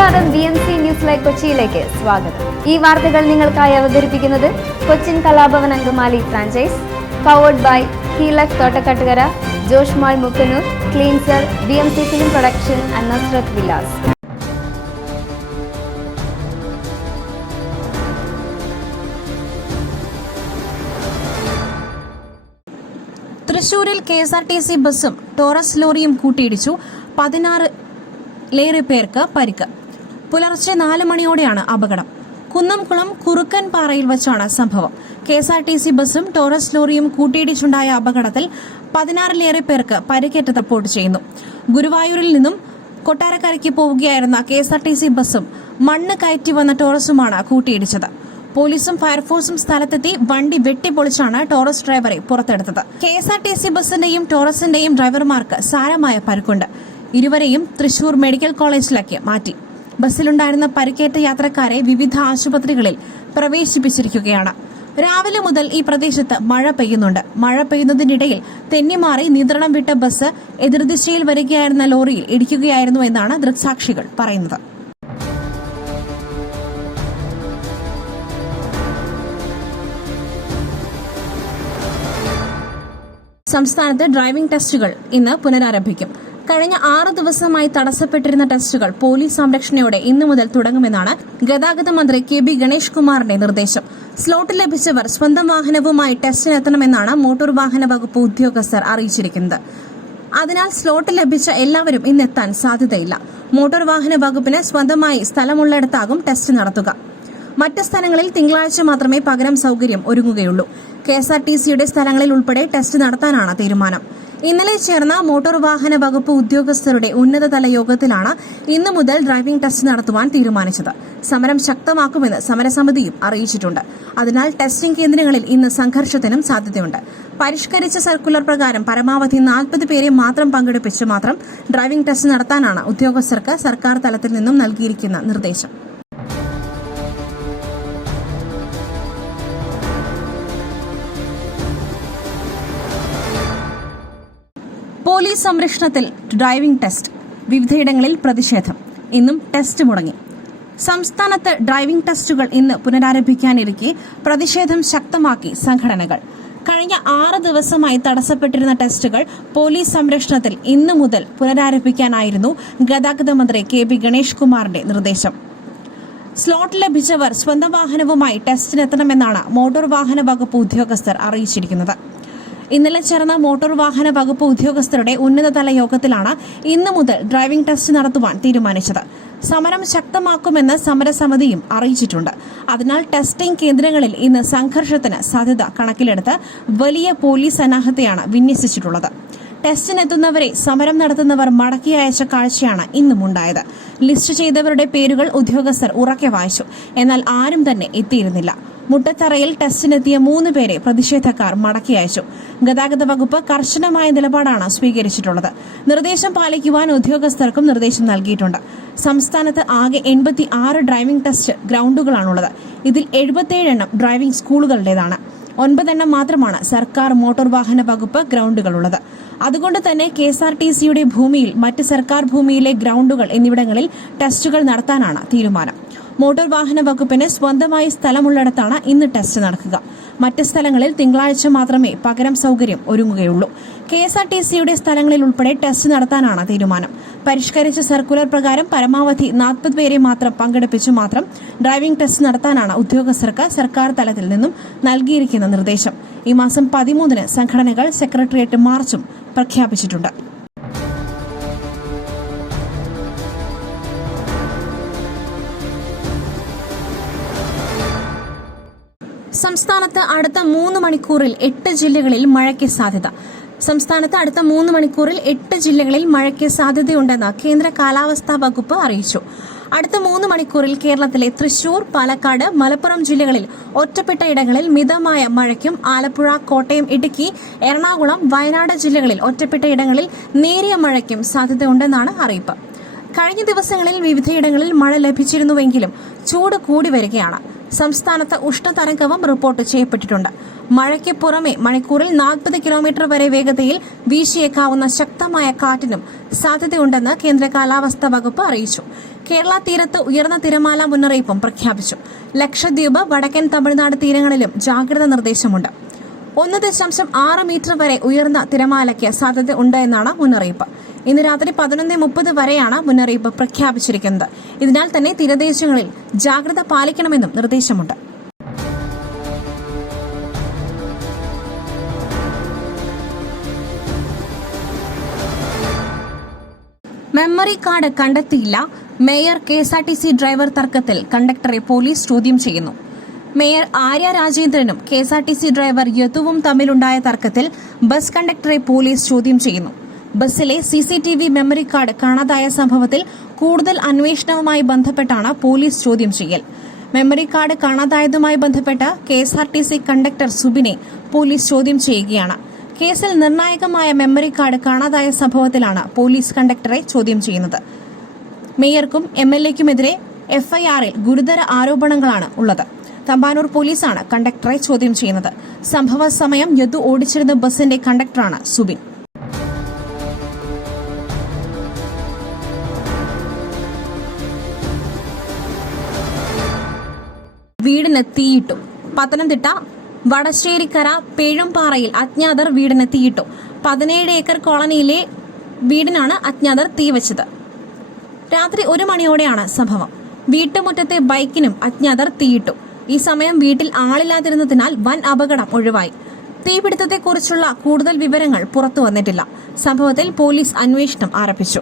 നമസ്കാരം B M C news live കൊച്ചിയിലേക്ക് സ്വാഗതം. ഈ വാർത്തകൾ നിങ്ങൾക്കായി അവതരിപ്പിക്കുന്നത് Cochin Kalabhavan Angamaly franchise powered by ഹീലക് Thottakkattukara Josh mall Mookkannoor cleanser B M C film production and Vilas തൃശൂരിൽ K S R T C ബസ്സും Taurus ലോറിയും കൂട്ടിയിടിച്ചു. പതിനാറ് ലേറെ പേർക്ക് പരിക്ക്. പുലർച്ചെ നാല് മണിയോടെയാണ് അപകടം. കുന്നംകുളം കുറുക്കൻ പാറയിൽ വെച്ചാണ് സംഭവം. K S R T C ബസ്സും ടോറസ് ലോറിയും കൂട്ടിയിടിച്ചുണ്ടായ അപകടത്തിൽ പതിനാറിലേറെ പേർക്ക് പരിക്കേറ്റ റിപ്പോർട്ട് ചെയ്യുന്നു. ഗുരുവായൂരിൽ നിന്നും കൊട്ടാരക്കരയ്ക്ക് പോവുകയായിരുന്ന K S R T C ബസ്സും മണ്ണ് കയറ്റി വന്ന ടോറസുമാണ് കൂട്ടിയിടിച്ചത്. പോലീസും ഫയർഫോഴ്സും സ്ഥലത്തെത്തി വണ്ടി വെട്ടിപ്പൊളിച്ചാണ് ടോറസ് ഡ്രൈവറെ പുറത്തെടുത്തത്. K S R T C ബസിന്റെയും ടോറസിന്റെയും ഡ്രൈവർമാർക്ക് സാരമായ പരുക്കുണ്ട്. ഇരുവരെയും തൃശൂർ മെഡിക്കൽ കോളേജിലേക്ക് മാറ്റി. ബസ്സിലുണ്ടായിരുന്ന പരിക്കേറ്റ യാത്രക്കാരെ വിവിധ ആശുപത്രികളിൽ പ്രവേശിപ്പിച്ചിരിക്കുകയാണ്. രാവിലെ മുതൽ ഈ പ്രദേശത്ത് മഴ പെയ്യുന്നുണ്ട്. മഴ പെയ്യുന്നതിനിടയിൽ തെന്നിമാറി നിയന്ത്രണം വിട്ട ബസ് എതിർദിശയിൽ വരികയായിരുന്ന ലോറിയിൽ ഇടിക്കുകയായിരുന്നു എന്നാണ് ദൃക്സാക്ഷികൾ പറയുന്നത്. സംസ്ഥാനത്ത് ഡ്രൈവിംഗ് ടെസ്റ്റുകൾ ഇന്ന് പുനരാരംഭിക്കും. കഴിഞ്ഞ ആറ് ദിവസമായി തടസ്സപ്പെട്ടിരുന്ന ടെസ്റ്റുകൾ പോലീസ് സംരക്ഷണയോടെ ഇന്നു മുതൽ തുടങ്ങുമെന്നാണ് ഗതാഗത മന്ത്രി കെ ബി ഗണേഷ് കുമാറിന്റെ നിർദ്ദേശം. സ്ലോട്ട് ലഭിച്ചവർ സ്വന്തം വാഹനവുമായി ടെസ്റ്റിനെത്തണമെന്നാണ് മോട്ടോർ വാഹന വകുപ്പ് ഉദ്യോഗസ്ഥർ അറിയിച്ചിരിക്കുന്നത്. അതിനാൽ സ്ലോട്ട് ലഭിച്ച എല്ലാവരും ഇന്നെത്താൻ സാധ്യതയില്ല. മോട്ടോർ വാഹന വകുപ്പിന് സ്വന്തമായി സ്ഥലമുള്ളിടത്താകും ടെസ്റ്റ് നടത്തുക. മറ്റ് സ്ഥലങ്ങളിൽ തിങ്കളാഴ്ച മാത്രമേ പകരം സൗകര്യം ഒരുങ്ങുകയുള്ളൂ. കെ എസ് ആർ ടി സിയുടെ സ്ഥലങ്ങളിൽ ഉൾപ്പെടെ ടെസ്റ്റ് നടത്താനാണ് തീരുമാനം. ഇന്നലെ ചേർന്ന മോട്ടോർ വാഹന വകുപ്പ് ഉദ്യോഗസ്ഥരുടെ ഉന്നതതല യോഗത്തിലാണ് ഇന്നു മുതൽ ഡ്രൈവിംഗ് ടെസ്റ്റ് നടത്തുവാൻ തീരുമാനിച്ചത്. സമരം ശക്തമാക്കുമെന്ന് സമരസമിതിയും അറിയിച്ചിട്ടുണ്ട്. അതിനാൽ ടെസ്റ്റിംഗ് കേന്ദ്രങ്ങളിൽ ഇന്ന് സംഘർഷത്തിനും സാധ്യതയുണ്ട്. പരിഷ്കരിച്ച സർക്കുലർ പ്രകാരം പരമാവധി നാൽപ്പത് പേരെ മാത്രം പങ്കെടുപ്പിച്ച് മാത്രം ഡ്രൈവിംഗ് ടെസ്റ്റ് നടത്താനാണ് ഉദ്യോഗസ്ഥർക്ക് സർക്കാർ തലത്തിൽ നിന്നും നൽകിയിരിക്കുന്ന നിർദ്ദേശം. പോലീസ് സംരക്ഷണത്തിൽ ഡ്രൈവിംഗ് ടെസ്റ്റ് വിവിധയിടങ്ങളിൽ പ്രതിഷേധം. ഇന്നും ടെസ്റ്റ് മുടങ്ങി. സംസ്ഥാനത്ത് ഡ്രൈവിംഗ് ടെസ്റ്റുകൾ ഇന്ന് പുനരാരംഭിക്കാനിരിക്കെ പ്രതിഷേധം ശക്തമാക്കി സംഘടനകൾ. കഴിഞ്ഞ ആറ് ദിവസമായി തടസ്സപ്പെട്ടിരുന്ന ടെസ്റ്റുകൾ പോലീസ് സംരക്ഷണത്തിൽ ഇന്നു മുതൽ പുനരാരംഭിക്കാനായിരുന്നു ഗതാഗത മന്ത്രി കെ ബി ഗണേഷ് കുമാറിന്റെ നിർദ്ദേശം. സ്ലോട്ട് ലഭിച്ചവർ സ്വന്തം വാഹനവുമായി ടെസ്റ്റിനെത്തണമെന്നാണ് മോട്ടോർ വാഹന വകുപ്പ് ഉദ്യോഗസ്ഥർ അറിയിച്ചിരിക്കുന്നത്. ഇന്നലെ ചേർന്ന മോട്ടോർ വാഹന വകുപ്പ് ഉദ്യോഗസ്ഥരുടെ ഉന്നതതല യോഗത്തിലാണ് ഇന്നു മുതൽ ഡ്രൈവിംഗ് ടെസ്റ്റ് നടത്തുവാൻ തീരുമാനിച്ചത്. സമരം ശക്തമാക്കുമെന്ന് സമരസമിതിയും അറിയിച്ചിട്ടുണ്ട്. അതിനാൽ ടെസ്റ്റിംഗ് കേന്ദ്രങ്ങളിൽ ഇന്ന് സംഘർഷത്തിന് സാധ്യത കണക്കിലെടുത്ത് വലിയ പോലീസ് സന്നാഹത്തെയാണ് വിന്യസിച്ചിട്ടുള്ളത്. ടെസ്റ്റിനെത്തുന്നവരെ സമരം നടത്തുന്നവർ മടക്കി അയച്ച കാഴ്ചയാണ് ഇന്നും ഉണ്ടായത് ലിസ്റ്റ് ചെയ്തവരുടെ പേരുകൾ ഉദ്യോഗസ്ഥർ ഉറക്കെ വായിച്ചു. എന്നാൽ ആരും തന്നെ എത്തിയിരുന്നില്ല. മുട്ടത്തറയിൽ ടെസ്റ്റിനെത്തിയ മൂന്ന് പേരെ പ്രതിഷേധക്കാർ മടക്കി അയച്ചു. ഗതാഗത വകുപ്പ് കർശനമായ നിലപാടാണ് സ്വീകരിച്ചിട്ടുള്ളത്. നിർദ്ദേശം പാലിക്കുവാൻ ഉദ്യോഗസ്ഥർക്കും നിർദ്ദേശം നൽകിയിട്ടുണ്ട്. സംസ്ഥാനത്ത് ആകെ എൺപത്തി ആറ് ഡ്രൈവിംഗ് ടെസ്റ്റ് ഗ്രൗണ്ടുകളാണുള്ളത്. ഇതിൽ എഴുപത്തിയേഴ് എണ്ണം ഡ്രൈവിംഗ് സ്കൂളുകളുടേതാണ്. ഒൻപതെണ്ണം മാത്രമാണ് സർക്കാർ മോട്ടോർ വാഹന വകുപ്പ് ഗ്രൗണ്ടുകളുള്ളത്. അതുകൊണ്ട് തന്നെ കെ എസ് ആർ ടി സിയുടെ ഭൂമിയിൽ മറ്റ് സർക്കാർ ഭൂമിയിലെ ഗ്രൗണ്ടുകൾ എന്നിവിടങ്ങളിൽ ടെസ്റ്റുകൾ നടത്താനാണ് തീരുമാനം. മോട്ടോർ വാഹന വകുപ്പിന് സ്വന്തമായി സ്ഥലമുള്ളിടത്താണ് ഇന്ന് ടെസ്റ്റ് നടക്കുക. മറ്റ് സ്ഥലങ്ങളിൽ തിങ്കളാഴ്ച മാത്രമേ പകരം സൗകര്യം ഒരുങ്ങുകയുള്ളൂ. കെ എസ് ആർ ടി സിയുടെ സ്ഥലങ്ങളിൽ ഉൾപ്പെടെ ടെസ്റ്റ് നടത്താനാണ് തീരുമാനം. പരിഷ്കരിച്ച സർക്കുലർ പ്രകാരം പരമാവധി നാൽപ്പത് പേരെ മാത്രം പങ്കെടുപ്പിച്ച് മാത്രം ഡ്രൈവിംഗ് ടെസ്റ്റ് നടത്താനാണ് ഉദ്യോഗസ്ഥർക്ക് സർക്കാർ തലത്തിൽ നിന്നും നൽകിയിരിക്കുന്ന നിർദ്ദേശം. ഈ മാസം പതിമൂന്നിന് സംഘടനകൾ സെക്രട്ടേറിയറ്റ് മാർച്ചും പ്രഖ്യാപിച്ചിട്ടുണ്ട്. സംസ്ഥാനത്ത് അടുത്ത മൂന്ന് മണിക്കൂറിൽ എട്ട് ജില്ലകളിൽ മഴയ്ക്ക് സാധ്യത. സംസ്ഥാനത്ത് അടുത്ത മൂന്ന് മണിക്കൂറിൽ എട്ട് ജില്ലകളിൽ മഴയ്ക്ക് സാധ്യതയുണ്ടെന്ന് കേന്ദ്ര കാലാവസ്ഥാ വകുപ്പ് അറിയിച്ചു. അടുത്ത മൂന്ന് മണിക്കൂറിൽ കേരളത്തിലെ തൃശൂർ പാലക്കാട് മലപ്പുറം ജില്ലകളിൽ ഒറ്റപ്പെട്ട ഇടങ്ങളിൽ മിതമായ മഴയ്ക്കും ആലപ്പുഴ കോട്ടയം ഇടുക്കി എറണാകുളം വയനാട് ജില്ലകളിൽ ഒറ്റപ്പെട്ട ഇടങ്ങളിൽ നേരിയ മഴയ്ക്കും സാധ്യതയുണ്ടെന്നാണ് അറിയിപ്പ്. കഴിഞ്ഞ ദിവസങ്ങളിൽ വിവിധയിടങ്ങളിൽ മഴ ലഭിച്ചിരുന്നുവെങ്കിലും ചൂട് കൂടി വരികയാണ്. സംസ്ഥാനത്ത് ഉഷ്ണതരംഗവും റിപ്പോർട്ട് ചെയ്യപ്പെട്ടിട്ടുണ്ട്. മഴയ്ക്ക് പുറമെ മണിക്കൂറിൽ നാൽപ്പത് കിലോമീറ്റർ വരെ വേഗതയിൽ വീശിയേക്കാവുന്ന ശക്തമായ കാറ്റിനും സാധ്യതയുണ്ടെന്ന് കേന്ദ്ര കാലാവസ്ഥാ വകുപ്പ് അറിയിച്ചു. കേരള തീരത്ത് ഉയർന്ന തിരമാല മുന്നറിയിപ്പും പ്രഖ്യാപിച്ചു. ലക്ഷദ്വീപ് വടക്കൻ തമിഴ്നാട് തീരങ്ങളിലും ജാഗ്രതാ നിർദ്ദേശമുണ്ട്. ഒന്ന് ദശാംശം ആറ് മീറ്റർ വരെ ഉയർന്ന തിരമാലയ്ക്ക് സാധ്യത ഉണ്ട് എന്നാണ് മുന്നറിയിപ്പ്. ഇന്ന് രാത്രി പതിനൊന്ന് മുപ്പത് വരെയാണ് മുന്നറിയിപ്പ് പ്രഖ്യാപിച്ചിരിക്കുന്നത്. ഇതിനാൽ തന്നെ തീരദേശങ്ങളിൽ ജാഗ്രത പാലിക്കണമെന്നും നിർദ്ദേശമുണ്ട്. മെമ്മറി കാർഡ് കണ്ടെത്തിയില്ല. Mayor K S R T C driver തർക്കത്തിൽ കണ്ടക്ടറെ പോലീസ് ചോദ്യം ചെയ്യുന്നു. Mayor Arya രാജേന്ദ്രനും K S R T C driver യതുവും തമ്മിലുണ്ടായ തർക്കത്തിൽ ബസ് കണ്ടക്ടറെ പോലീസ് ചോദ്യം ചെയ്യുന്നു. ബസ്സിലെ C C T V memory card കാണാതായ സംഭവത്തിൽ കൂടുതൽ അന്വേഷണവുമായി ബന്ധപ്പെട്ടാണ് പോലീസ് ചോദ്യം ചെയ്യൽ. മെമ്മറി കാർഡ് കാണാതായതുമായി ബന്ധപ്പെട്ട K S R T C conductor സുബിനെ police ചോദ്യം ചെയ്യുകയാണ്. കേസിൽ നിർണായകമായ മെമ്മറി കാർഡ് കാണാതായ സംഭവത്തിലാണ് പോലീസ് കണ്ടക്ടറെ ചോദ്യം ചെയ്യുന്നത്. മേയർക്കും എം എൽ എക്കുമെതിരെ എഫ്ഐആറിൽ ഗുരുതര ആരോപണങ്ങളാണ് ഉള്ളത്. തമ്പാനൂർ പോലീസാണ് കണ്ടക്ടറെ ചോദ്യം ചെയ്യുന്നത്. സംഭവ സമയം യദു ഓടിച്ചിരുന്ന ബസിന്റെ കണ്ടക്ടറാണ് സുബിൻ. വീടിന് തീയിട്ടു. പത്തനംതിട്ട വടശ്ശേരിക്കര പേഴുംപാറയിൽ അജ്ഞാതർ വീടിന് തീയിട്ടു. പതിനേഴ് ഏക്കർ കോളനിയിലെ വീടിനാണ് അജ്ഞാതർ തീവച്ചത് രാത്രി ഒരു മണിയോടെയാണ് സംഭവം. വീട്ടുമുറ്റത്തെ ബൈക്കിനും അജ്ഞാതർ തീയിട്ടു. ഈ സമയം വീട്ടിൽ ആളില്ലാതിരുന്നതിനാൽ വൻ അപകടം ഒഴിവായി. തീപിടുത്തത്തെക്കുറിച്ചുള്ള കൂടുതൽ വിവരങ്ങൾ പുറത്തു വന്നിട്ടില്ല. സംഭവത്തിൽ പോലീസ് അന്വേഷണം ആരംഭിച്ചു.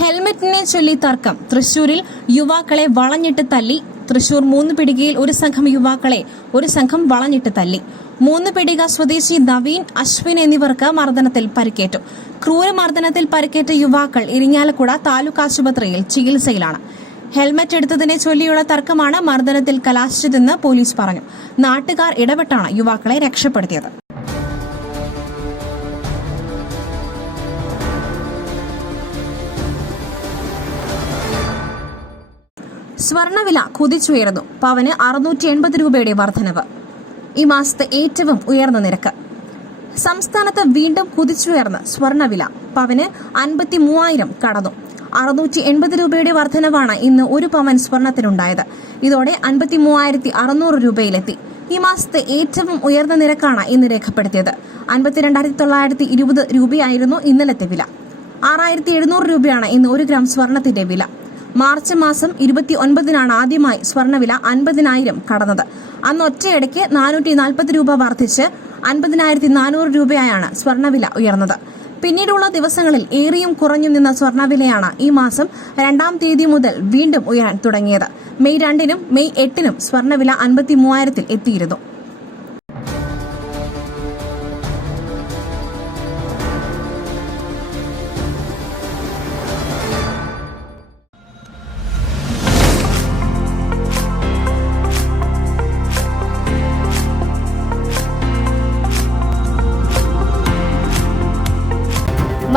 ഹെൽമറ്റിനെ ചൊല്ലി തർക്കം. തൃശൂരിൽ യുവാക്കളെ വളഞ്ഞിട്ട് തല്ലി. തൃശൂർ മൂന്ന് പിടികയിൽ ഒരു സംഘം യുവാക്കളെ ഒരു സംഘം വളഞ്ഞിട്ട് തല്ലി. മൂന്ന് പിടിക സ്വദേശി നവീൻ അശ്വിൻ എന്നിവർക്ക് മർദ്ദനത്തിൽ പരിക്കേറ്റു. ക്രൂരമർദ്ദനത്തിൽ പരിക്കേറ്റ യുവാക്കൾ ഇരിങ്ങാലക്കുട താലൂക്ക് ആശുപത്രിയിൽ ചികിത്സയിലാണ്. ഹെൽമറ്റ് എടുത്തതിനെ ചൊല്ലിയുള്ള തർക്കമാണ് മർദ്ദനത്തിൽ കലാശിച്ചതെന്ന് പോലീസ് പറഞ്ഞു. നാട്ടുകാർ ഇടപെട്ടാണ് യുവാക്കളെ രക്ഷപ്പെടുത്തിയത്. സ്വർണവില കുതിച്ചുയർന്നു പവന് അറുന്നൂറ്റി എൺപത് രൂപയുടെ വർധനവ്. ഈ മാസത്തെ ഏറ്റവും ഉയർന്ന നിരക്ക്. സംസ്ഥാനത്ത് വീണ്ടും കുതിച്ചുയർന്ന സ്വർണവില. പവന് അൻപത്തി മൂവായിരം കടന്നു. അറുന്നൂറ്റി എൺപത് രൂപയുടെ വർധനവാണ് ഇന്ന് ഒരു പവൻ സ്വർണത്തിനുണ്ടായത്. ഇതോടെ അൻപത്തി മൂവായിരത്തി അറുന്നൂറ് രൂപയിലെത്തി. ഈ മാസത്തെ ഏറ്റവും ഉയർന്ന നിരക്കാണ് ഇന്ന് രേഖപ്പെടുത്തിയത്. അൻപത്തിരണ്ടായിരത്തി തൊള്ളായിരത്തി ഇരുപത് രൂപയായിരുന്നു ഇന്നലത്തെ വില. ആറായിരത്തി എഴുന്നൂറ് രൂപയാണ് ഇന്ന് ഒരു ഗ്രാം സ്വർണത്തിന്റെ വില. മാർച്ച് മാസം ഇരുപത്തി ഒൻപതിനാണ് ആദ്യമായി സ്വർണവില അൻപതിനായിരം കടന്നത്. അന്ന് ഒറ്റയടിക്ക് നാനൂറ്റി നാൽപ്പത് രൂപ വർദ്ധിച്ച് അൻപതിനായിരത്തി നാനൂറ് രൂപയായാണ് സ്വർണവില ഉയർന്നത്. പിന്നീടുള്ള ദിവസങ്ങളിൽ ഏറിയും കുറഞ്ഞും നിന്ന സ്വർണവിലയാണ് ഈ മാസം രണ്ടാം തീയതി മുതൽ വീണ്ടും ഉയരാൻ തുടങ്ങിയത്. മെയ് രണ്ടിനും മെയ് എട്ടിനും സ്വർണവില അൻപത്തി മൂവായിരത്തിൽ എത്തിയിരുന്നു.